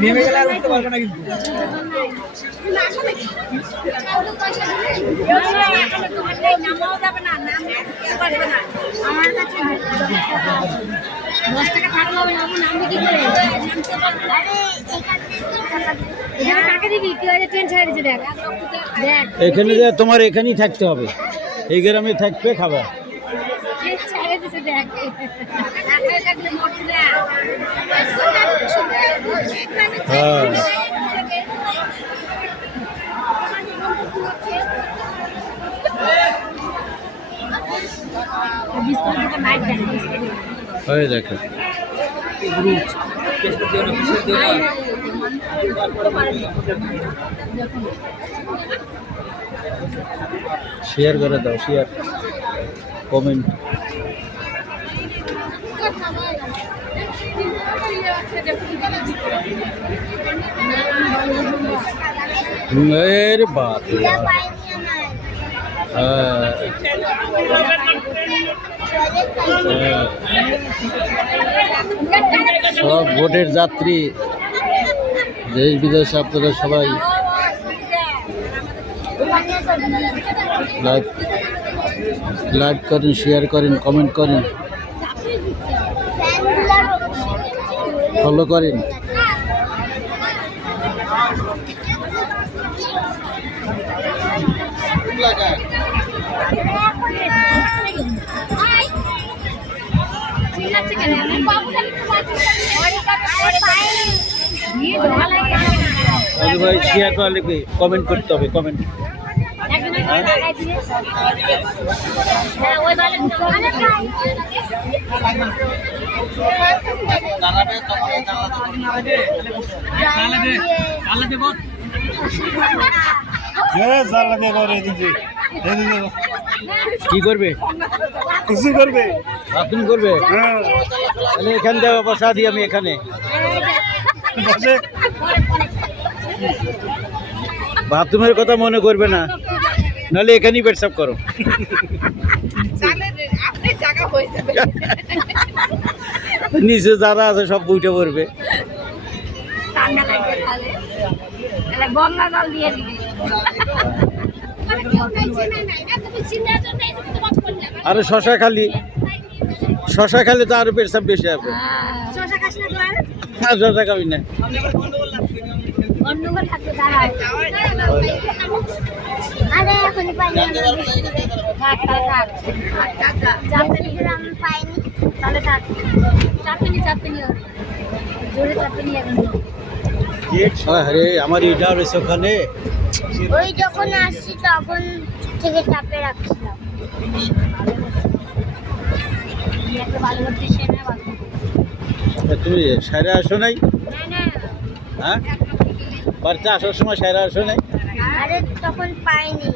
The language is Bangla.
নেমে গেলে আর উঠতে পারবে না কিন্তু। এখানে যে তোমার এখানেই থাকতে হবে, এই গ্রামে থাকবে খাবার। হ্যাঁ ওই দেখো শেয়ার করে দাও, শেয়ার কমেন্ট। বাপ সব ভোটের যাত্রী, দেশ বিদেশে আপনারা সবাই লাইক করেন, শেয়ার করেন, কমেন্ট করেন, ফলো করেন। ভাই শেয়ার করা লিখবে, কমেন্ট করতে হবে, কমেন্ট। কি করবে? কিছু করবে, বাথরুম করবে? তাহলে এখান থেকে বসা দিই আমি এখানে। বাথরুমের কথা মনে করবে না, নাহলে এখানেই পেটসাপ করো। নিচে যারা আছে সব বইটা পড়বে। আরে শশা খালি তো আরো পেটসাপ বেশি হবে। শশা খাবি না? আরে আমার এটা রয়েছে ওখানে, ওই যখন আসছি তখন থেকে চাপে রাখছিলাম। তুমি সাইরে আসো নাই? হ্যাঁ, বাড়িতে আসার সময় সাইরে আসো নাই? আরে তখন পাইনি।